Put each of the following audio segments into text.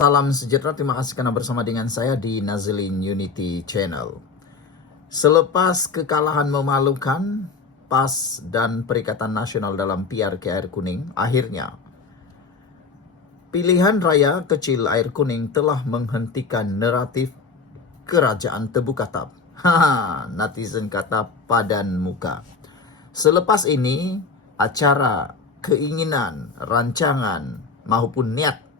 Salam sejahtera, terima kasih karena bersama dengan saya di Nazilin Unity Channel. Selepas kekalahan memalukan PAS dan Perikatan Nasional dalam PRK Air Kuning, akhirnya pilihan raya kecil Air Kuning telah menghentikan naratif kerajaan Tebu Katap. Netizen kata padan muka. Selepas ini, acara, keinginan, rancangan, maupun niat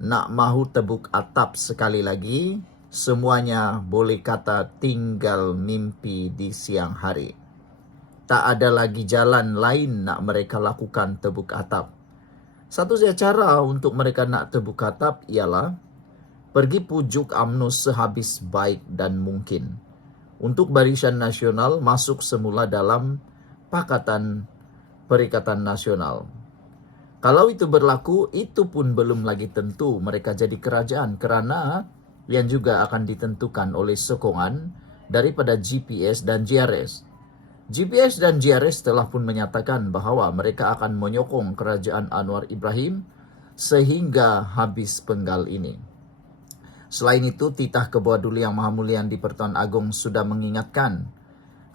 nak mahu tebuk atap sekali lagi, semuanya boleh kata tinggal mimpi di siang hari. Tak ada lagi jalan lain nak mereka lakukan tebuk atap. Satu-satunya cara untuk mereka nak tebuk atap ialah pergi pujuk UMNO sehabis baik dan mungkin. Untuk Barisan Nasional masuk semula dalam Pakatan Perikatan Nasional. Kalau itu berlaku, itu pun belum lagi tentu mereka jadi kerajaan kerana yang juga akan ditentukan oleh sokongan daripada GPS dan GRS. GPS dan GRS telah pun menyatakan bahawa mereka akan menyokong kerajaan Anwar Ibrahim sehingga habis penggal ini. Selain itu, Titah Ketua Duli Yang Maha Mulia di Pertuan Agong sudah mengingatkan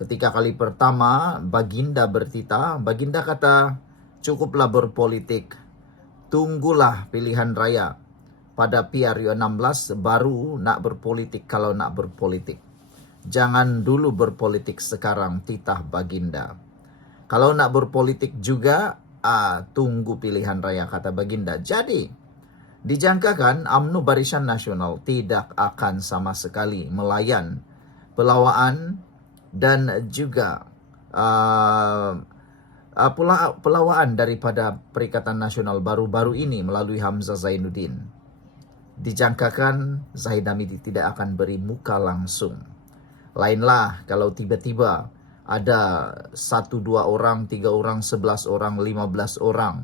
ketika kali pertama Baginda bertitah, Baginda kata, cukuplah berpolitik, tunggulah pilihan raya. Pada PRU 16 baru nak berpolitik kalau nak berpolitik. Jangan dulu berpolitik sekarang, titah Baginda. Kalau nak berpolitik juga, tunggu pilihan raya, kata Baginda. Jadi, dijangkakan UMNO Barisan Nasional tidak akan sama sekali melayan pelawaan dan juga pelawaan daripada Perikatan Nasional baru-baru ini melalui Hamzah Zainuddin. Dijangkakan Zahid Hamidi tidak akan beri muka langsung. Lainlah kalau tiba-tiba ada 1, 2 orang, 3 orang, 11 orang, 15 orang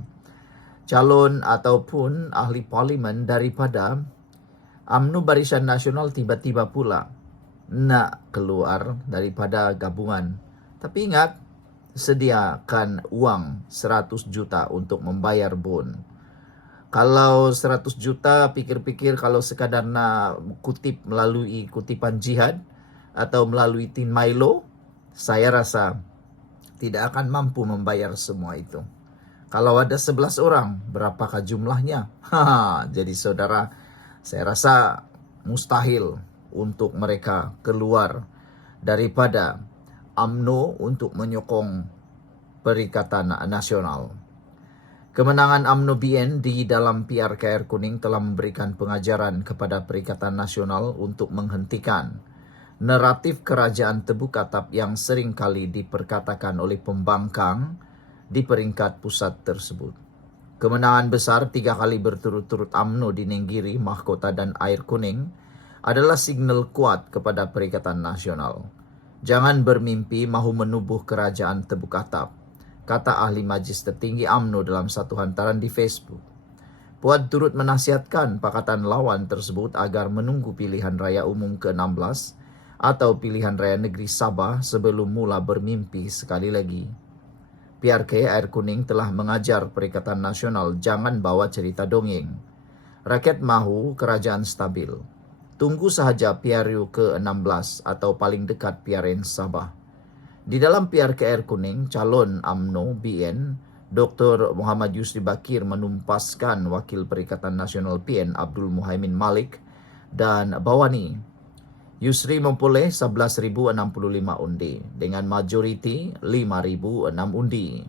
calon ataupun ahli parlimen daripada UMNO Barisan Nasional tiba-tiba pula nak keluar daripada gabungan. Tapi ingat, sediakan uang 100 juta untuk membayar bond. Kalau 100 juta, pikir-pikir kalau sekadar nak kutip melalui kutipan jihad atau melalui Tin Milo, saya rasa tidak akan mampu membayar semua itu. Kalau ada 11 orang, berapakah jumlahnya? Jadi saudara, saya rasa mustahil untuk mereka keluar daripada UMNO untuk menyokong Perikatan Nasional. Kemenangan UMNO BN di dalam PRK Air Kuning telah memberikan pengajaran kepada Perikatan Nasional untuk menghentikan naratif kerajaan Tebu Katap yang sering kali diperkatakan oleh pembangkang di peringkat pusat tersebut. Kemenangan besar 3 kali berturut-turut UMNO di Nenggiri, Mahkota dan Air Kuning adalah signal kuat kepada Perikatan Nasional. Jangan bermimpi mahu menubuh kerajaan Tebu Katap, kata ahli majlis tertinggi UMNO dalam satu hantaran di Facebook. Puan turut menasihatkan Pakatan Lawan tersebut agar menunggu pilihan raya umum ke-16 atau pilihan raya negeri Sabah sebelum mula bermimpi sekali lagi. PRK Air Kuning telah mengajar Perikatan Nasional jangan bawa cerita dongeng. Rakyat mahu kerajaan stabil. Tunggu sahaja PRU ke-16 atau paling dekat PRN Sabah. Di dalam PRK Air Kuning, calon UMNO BN, Dr. Muhammad Yusri Bakir menumpaskan Wakil Perikatan Nasional PN Abdul Muhaimin Malik dan Bawani. Yusri memperoleh 11,065 undi dengan majoriti 5,006 undi.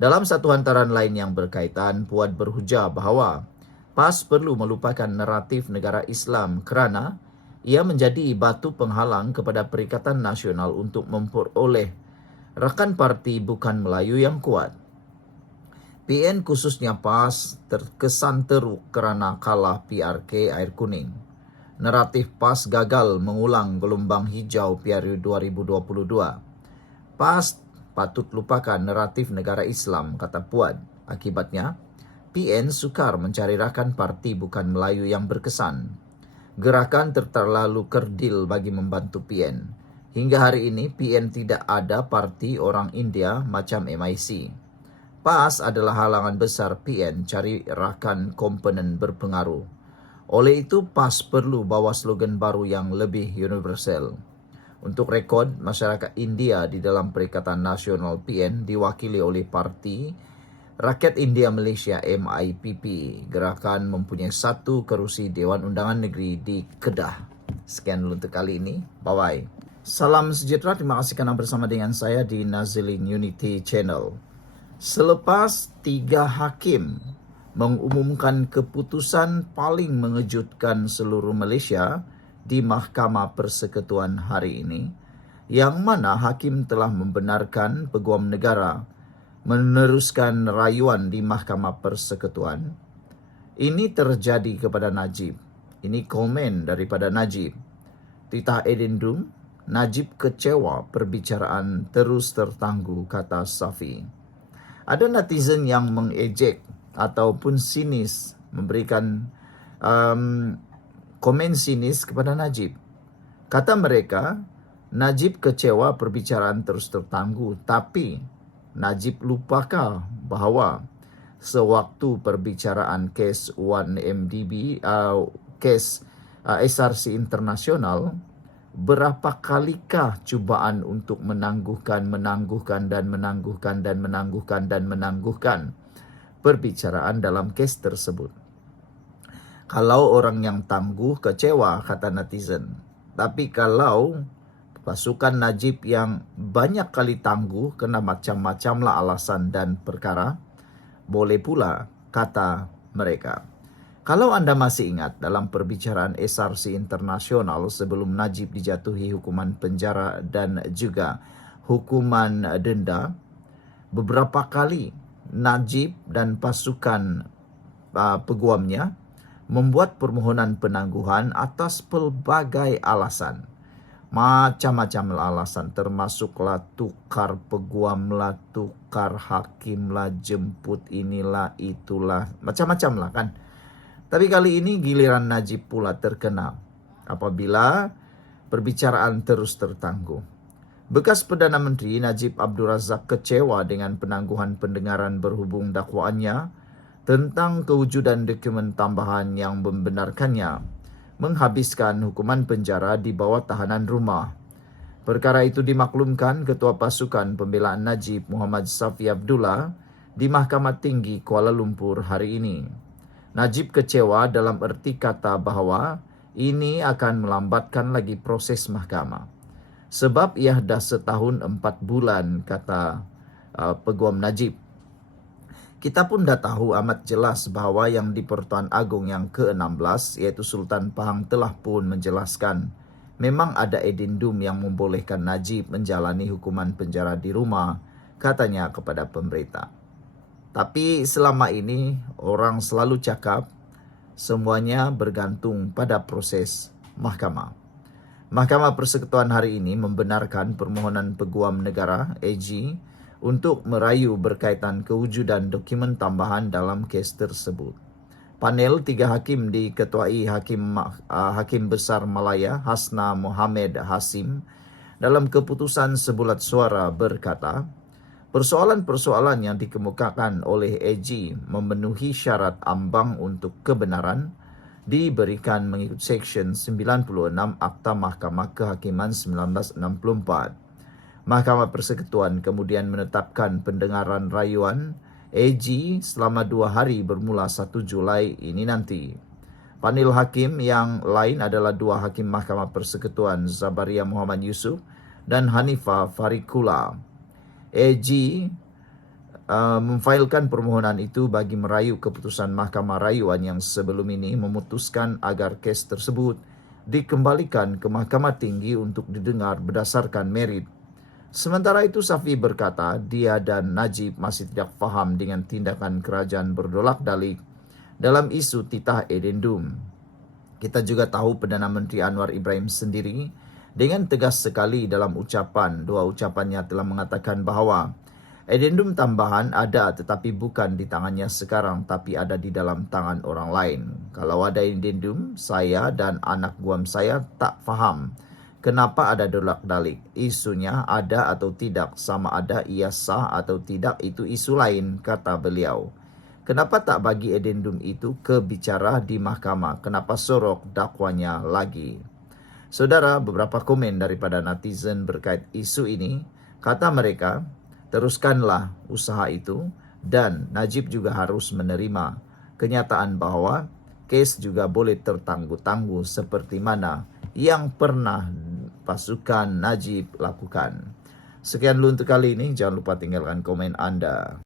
Dalam satu hantaran lain yang berkaitan, Puan berhujah bahawa PAS perlu melupakan naratif negara Islam kerana ia menjadi batu penghalang kepada Perikatan Nasional untuk memperoleh rakan parti bukan Melayu yang kuat. PN khususnya PAS terkesan teruk kerana kalah PRK Air Kuning. Naratif PAS gagal mengulang gelombang hijau PRU 2022. PAS patut lupakan naratif negara Islam, kata Puan. Akibatnya, PN sukar mencari rakan parti bukan Melayu yang berkesan. Gerakan terlalu kerdil bagi membantu PN. Hingga hari ini, PN tidak ada parti orang India macam MIC. PAS adalah halangan besar PN cari rakan komponen berpengaruh. Oleh itu, PAS perlu bawa slogan baru yang lebih universal. Untuk rekod, masyarakat India di dalam Perikatan Nasional PN diwakili oleh Parti Rakyat India Malaysia MIPP. Gerakan mempunyai 1 kerusi Dewan Undangan Negeri di Kedah. Sekian dulu untuk kali ini. Bye-bye. Salam sejahtera, terima kasih kerana bersama dengan saya di Nazilin Unity Channel. Selepas 3 hakim mengumumkan keputusan paling mengejutkan seluruh Malaysia di Mahkamah Persekutuan hari ini, yang mana hakim telah membenarkan Peguam Negara meneruskan rayuan di Mahkamah Persekutuan. Ini terjadi kepada Najib. Ini komen daripada Najib. Titah edendum, Najib kecewa perbicaraan terus tertangguh, kata Safi. Ada netizen yang mengejek ataupun sinis, memberikan komen sinis kepada Najib. Kata mereka, Najib kecewa perbicaraan terus tertangguh, tapi Najib lupakah bahawa sewaktu perbicaraan kes 1MDB, kes SRC internasional, berapa kalikah cubaan untuk menangguhkan perbicaraan dalam kes tersebut. Kalau orang yang tangguh kecewa, kata netizen. Tapi kalau pasukan Najib yang banyak kali tangguh kena macam-macamlah alasan dan perkara, boleh pula, kata mereka. Kalau anda masih ingat dalam perbicaraan SRC internasional sebelum Najib dijatuhi hukuman penjara dan juga hukuman denda, beberapa kali Najib dan pasukan peguamnya membuat permohonan penangguhan atas pelbagai alasan. Macam-macam alasan, termasuklah tukar peguam lah, tukar hakim lah, jemput inilah, itulah, macam-macam lah kan. Tapi kali ini giliran Najib pula terkena apabila perbicaraan terus tertangguh. Bekas Perdana Menteri Najib Abdul Razak kecewa dengan penangguhan pendengaran berhubung dakwaannya tentang kewujudan dokumen tambahan yang membenarkannya menghabiskan hukuman penjara di bawah tahanan rumah. Perkara itu dimaklumkan Ketua Pasukan Pembelaan Najib Muhammad Safi Abdullah di Mahkamah Tinggi Kuala Lumpur hari ini. Najib kecewa dalam erti kata bahawa ini akan melambatkan lagi proses mahkamah. Sebab ia dah setahun 4 bulan, kata Peguam Najib. Kita pun dah tahu amat jelas bahawa yang di Pertuan Agong yang ke-16 iaitu Sultan Pahang telah pun menjelaskan memang ada edendum yang membolehkan Najib menjalani hukuman penjara di rumah, katanya kepada pemberita. Tapi selama ini orang selalu cakap semuanya bergantung pada proses mahkamah. Mahkamah Persekutuan hari ini membenarkan permohonan Peguam Negara AG untuk merayu berkaitan kewujudan dokumen tambahan dalam kes tersebut. Panel 3 hakim diketuai Hakim Besar Malaya Hasna Mohamed Hasim dalam keputusan sebulat suara berkata, persoalan-persoalan yang dikemukakan oleh AG memenuhi syarat ambang untuk kebenaran diberikan mengikut Seksyen 96 Akta Mahkamah Kehakiman 1964. Mahkamah Persekutuan kemudian menetapkan pendengaran rayuan AG selama 2 hari bermula 1 Julai ini nanti. Panel hakim yang lain adalah 2 hakim Mahkamah Persekutuan, Zabaria Muhammad Yusuf dan Hanifah Farikula. AG memfailkan permohonan itu bagi merayu keputusan Mahkamah Rayuan yang sebelum ini memutuskan agar kes tersebut dikembalikan ke Mahkamah Tinggi untuk didengar berdasarkan merit. Sementara itu, Safi berkata dia dan Najib masih tidak faham dengan tindakan kerajaan berdolak-dalik dalam isu titah edendum. Kita juga tahu Perdana Menteri Anwar Ibrahim sendiri dengan tegas sekali dalam dua ucapannya telah mengatakan bahawa edendum tambahan ada tetapi bukan di tangannya sekarang tapi ada di dalam tangan orang lain. Kalau ada edendum, saya dan anak guam saya tak faham kenapa ada dolak-dalik. Isunya ada atau tidak, sama ada ia sah atau tidak, itu isu lain, kata beliau. Kenapa tak bagi addendum itu ke bicara di mahkamah? Kenapa sorok dakwanya lagi? Saudara, beberapa komen daripada netizen berkait isu ini. Kata mereka, teruskanlah usaha itu dan Najib juga harus menerima kenyataan bahwa kes juga boleh tertangguh-tangguh seperti mana yang pernah pasukan Najib lakukan. Sekian dulu untuk kali ini. Jangan lupa tinggalkan komen Anda.